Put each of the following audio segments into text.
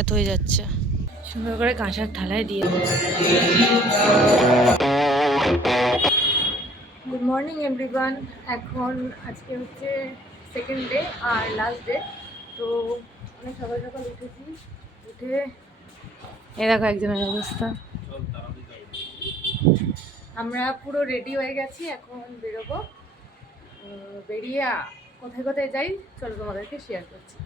এত হয়ে যাচ্ছে সুন্দর করে কাঁসার থালায় দিয়ে। Good morning everyone. এখন আজকে হচ্ছে সেকেন্ড ডে আর লাস্ট ডে। তো অনেক সকাল সকাল উঠেছি, উঠে এ দেখো একজনের অবস্থা। আমরা পুরো রেডি হয়ে গেছি, এখন বেরোবো। বেরিয়ে কোথায় কোথায় যাই চলো তোমাদেরকে শেয়ার করছি।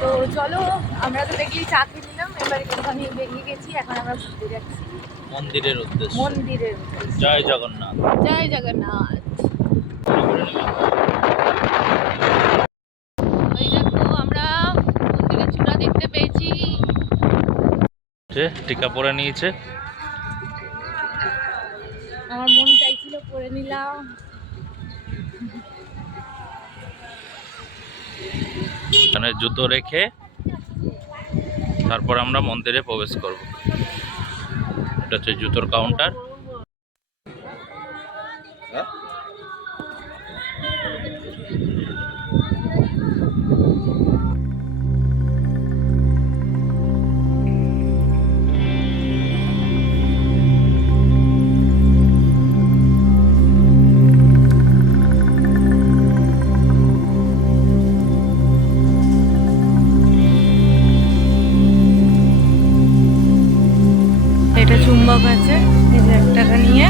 তো চলো, আমরা তো দেখি চা খেয়ে নিলাম, এবার একটুখানি বেরিয়ে গেছি, এখন আমরা ঘুরতে যাচ্ছি মন্দিরের উদ্দেশ্যে। মন্দিরের উদ্দেশ্যে। জয় জগন্নাথ। জয় জগন্নাথ। ওই দেখো আমরা মন্দিরের চূড়া দেখতে পেয়েছি। টিকা পরে নিয়েছে, আমার মন চাইছিল পরে নিলাম। এখানে জুতো রেখে তারপর আমরা মন্দিরে প্রবেশ করব। এটা হচ্ছে জুতোর কাউন্টার। এটা চুম্বক আছে, এই যে 1 টাকা নিয়ে।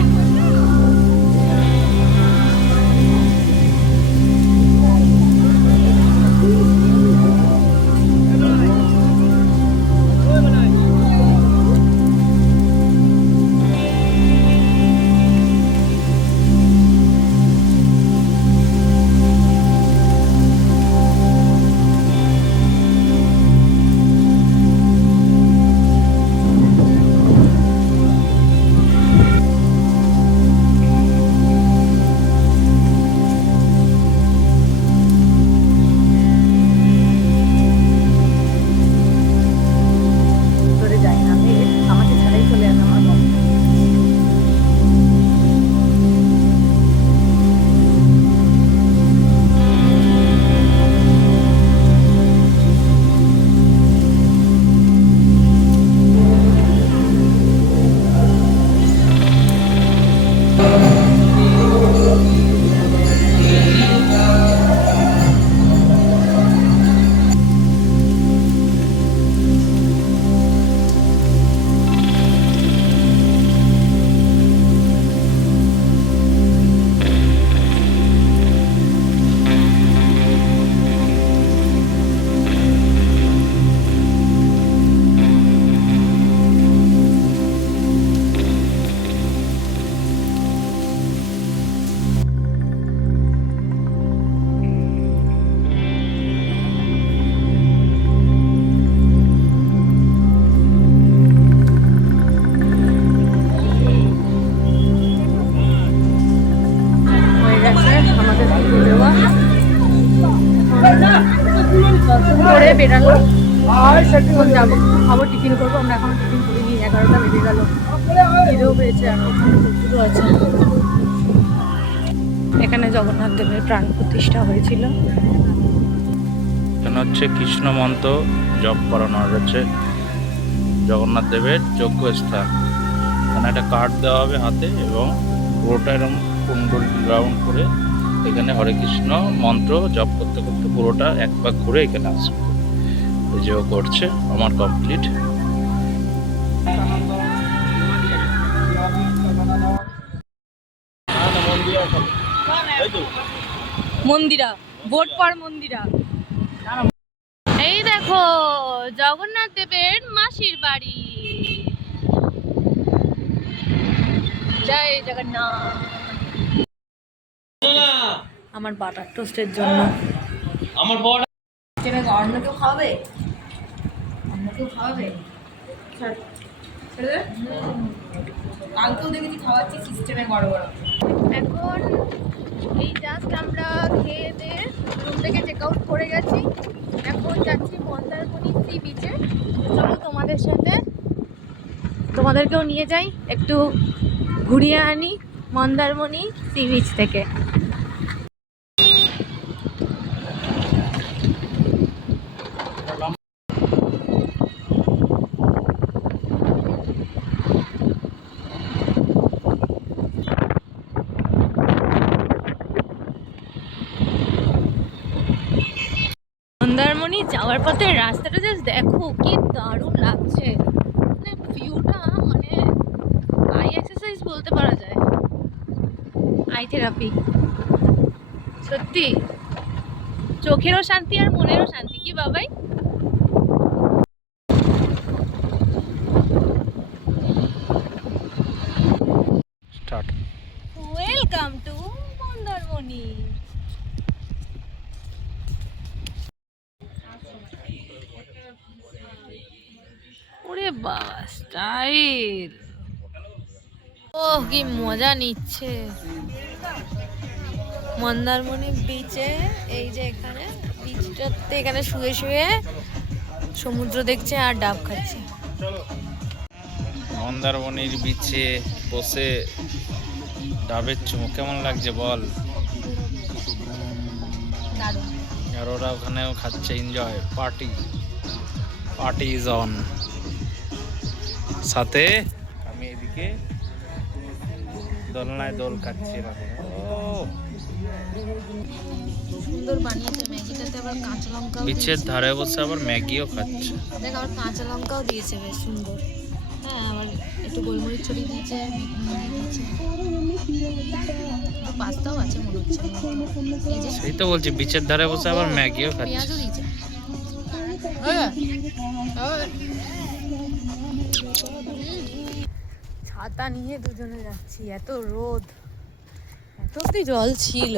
করে বেরালো, এখন যাবো খাবো, টিফিন করবো। আমরা এখন টিফিন করিনি, 11টা বেজে গেল। খিদেও পেয়েছে, আর প্রচুর আছে। এখানে জগন্নাথ দেবের প্রাণ প্রতিষ্ঠা হয়েছিল। এখানে হচ্ছে কৃষ্ণ মন্ত্র জপ করানো হচ্ছে জগন্নাথ দেবের যোগ্য স্থান। এখানে একটা কার্ড দেওয়া হবে হাতে, এবং পুরোটা এরকম কুণ্ডল রাউন্ড করে এখানে হরে কৃষ্ণ মন্ত্র জপ করতে করতে পুরোটা 1 পাক ঘুরে এখানে আসবে। এই যে ও করছে, আমার কমপ্লিট। মন্দিরা বোট পর মন্দিরা। এই দেখো জগন্নাথ দেবের মাসির বাড়ি। জয় জগন্নাথ। আমার বাটার টোস্টের জন্য আমার বড় অন্য কেউ খাওয়াবে, অন্য কেউ খাওয়াবে। কালকেও দেখেছি খাওয়াচ্ছি সিস্টেমে বড় বড়। এখন এই জাস্ট আমরা খেয়ে দিয়ে রুম থেকে চেক আউট করে গেছি। এখন যাচ্ছি মন্দারমণি সি বিচে। চলো তোমাদের সাথে তোমাদেরকেও নিয়ে যাই, একটু ঘুরিয়ে আনি মন্দারমণি সি বিচ থেকে। মন্দারমণি যাওয়ার পথে রাস্তাটা জাস্ট দেখো কি দারুণ লাগছে, মানে ভিউটা, মানে আই এক্সারসাইজ বলতে পারা যায়, আই থেরাপি। সত্যি চোখেরও শান্তি আর মনেরও শান্তি, কি বাবাই? স্টার্ট। Welcome to Mandarmani. ওরে বাবা স্টাইল, ও কি মজা নিচ্ছে মন্দারমণি বিচে। এই যে এখানে বিচটাতে এখানে শুয়ে শুয়ে সমুদ্র দেখছে আর ডাব খাচ্ছে। মন্দারমণির বিচে বসে ডাবের চুমুক কেমন লাগছে বল? দারুণ। আর ওরা ওখানেও খাচ্ছে, enjoy, party, party is on. সাথে আমি এদিকে দোলনায় দোল খাচ্ছি এরকম। ও সুন্দর বানিয়েছে ম্যাগিটাতে, আবার কাঁচা লঙ্কাও বিচের ধারে বসে আবার ম্যাগিও খাচ্ছে। দেখ, আবার কাঁচা লঙ্কাও দিয়েছে, বেশ সুন্দর। হ্যাঁ, আবার একটু গোলমরিচ ছড়িয়ে দিয়েছে, পাস্তাও আছে মনে হচ্ছে। এই যে সেই তো বলছি, বিচের ধারে বসে আবার ম্যাগিও খাচ্ছে। পেঁয়াজও দিয়েছে। ছাতা নিয়ে দুজনে যাচ্ছি, এত রোদ, এত অব্দি জল ছিল,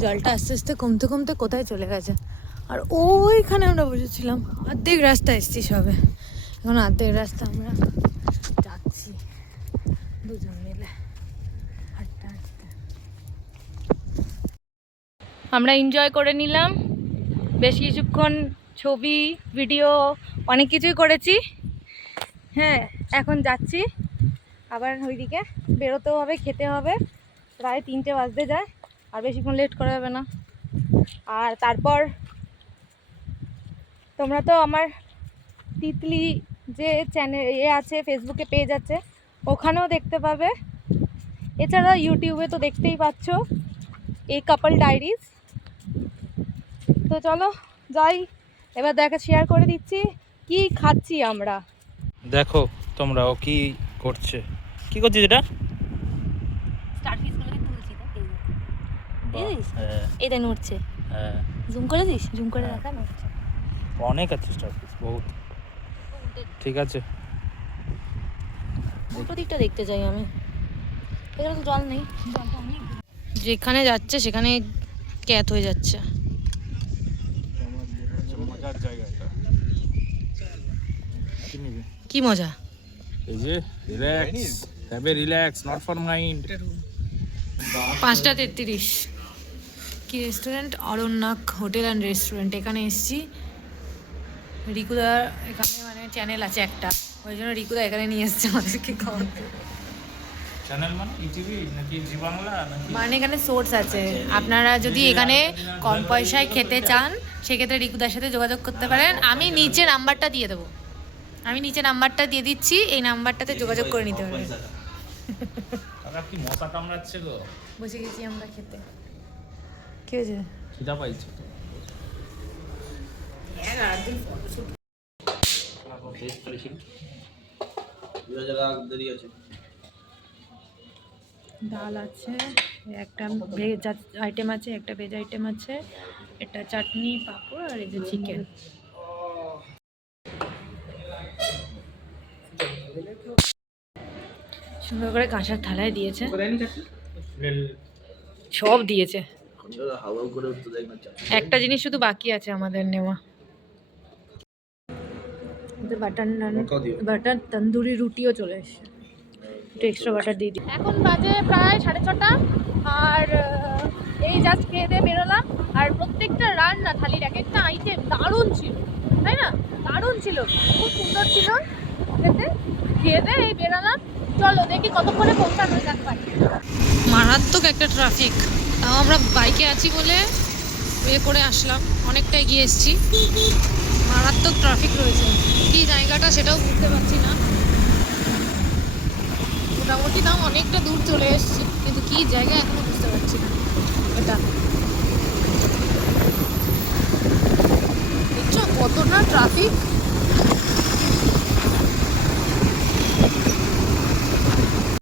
জলটা আস্তে আস্তে কমতে কমতে কোথায় চলে গেছে। আর ওইখানে আমরা বসেছিলাম, অর্ধেক রাস্তা এসছি সবে, এখন অর্ধেক রাস্তা আমরা যাচ্ছি দুজন মিলে হাঁটতে হাঁটতে। আমরা এনজয় করে নিলাম বেশ কিছুক্ষণ, ছবি ভিডিও অনেক কিছুই করেছি। হ্যাঁ, এখন যাচ্ছি আবার ওইদিকে, বেরোতেও হবে, খেতে হবে, প্রায় 3টে বাজতে যায়, আর বেশিক্ষণ লেট করা যাবে না। আর তারপর তোমরা তো আমার তিতলি যে চ্যানেল আছে, ফেসবুকে পেজ আছে, ওখানেও দেখতে পাবে। এছাড়া ইউটিউবে তো দেখতেই পাচ্ছ, এই কাপল ডায়েরিজ। তো চলো যাই, এবার দেখা শেয়ার করে দিচ্ছি কি খাচ্ছি আমরা। দেখো তোমরা ও কি করছে, কি করছিস এটা? স্টারফিশগুলোকে তুলছি, হ্যাঁ, এই দেখ নড়ছে, হ্যাঁ, জুম করে দিস, জুম করে দেখা নড়ছে। অনেক আছে স্টারফিশ, বহুত। ঠিক আছে, উল্টো দিকটা দেখতে চাই আমি, এখানে তো জল নেই, যেখানে যাচ্ছে সেখানে ক্যাত হয়ে যাচ্ছে। মজার জায়গা এটা। কি মজা? এই যে relax, have a relax, not for mind. 5টা 33 কি restaurant? Aranyak hotel and restaurant. এখানে এসেছি, রিকুদার এখানে মানে চ্যানেল আছে একটা, ওই জন্য রিকুদা এখানে নিয়ে এসছে আমাদেরকে খাওয়াতে। চ্যানেল মানে ইটিভি নাকি জি বাংলা নাকি? মানে এখানে সোর্স আছে, আপনারা যদি এখানে কম পয়সায় খেতে চান সেক্ষেত্রে রিকুদার সাথে যোগাযোগ করতে পারেন। আমি নিচে নাম্বারটা দিয়ে দেবো, আমি নিচে নাম্বারটা দিয়ে দিচ্ছি, এই নাম্বারটাতে যোগাযোগ করে নিতে পারবেন। কাকা কি মশা কামড়াচ্ছে গো? বসে গেছি আমরা খেতে। কি হয়েছে? খিদা পাইছে তো। ডাল আছে, একটা ভেজ আইটেম আছে, একটা ভেজ আইটেম আছে, এটা চাটনি, পাঁপড়, আর এই যে চিকেন। সুন্দর করে কাঁসার থালায় দিয়েছে, সব দিয়েছে। একটা জিনিস শুধু বাকি আছে আমাদের নেওয়া, বাটার নান, বাটার তন্দুরি রুটিও চলে এসছে, একটু এক্সট্রা বাটার দিয়ে দিই। এখন বাজে প্রায় 6:30, আর এই জাস্ট খেয়ে দিয়ে বেরোলাম। আর প্রত্যেকটা রান্না থালির এক একটা আইটেম দারুণ ছিল, তাই না? দারুণ ছিল, খুব সুন্দর ছিল খেতে। খেয়ে দে এই বেরালাম, চলো দেখি কতক্ষণে পৌঁছানো যাক বাড়ি। মারাত্মক একটা ট্রাফিক, তাও আমরা বাইকে আছি বলে ইয়ে করে আসলাম, অনেকটাই গিয়ে এসছি। মারাত্মক ট্রাফিক রয়েছে, কী জায়গাটা সেটাও বুঝতে পারছি না। মোটামুটি তাও অনেকটা দূর চলে এসেছি, কিন্তু কী জায়গা এখনো বুঝতে পারছি না। এটা দেখছো কতটা ট্রাফিক।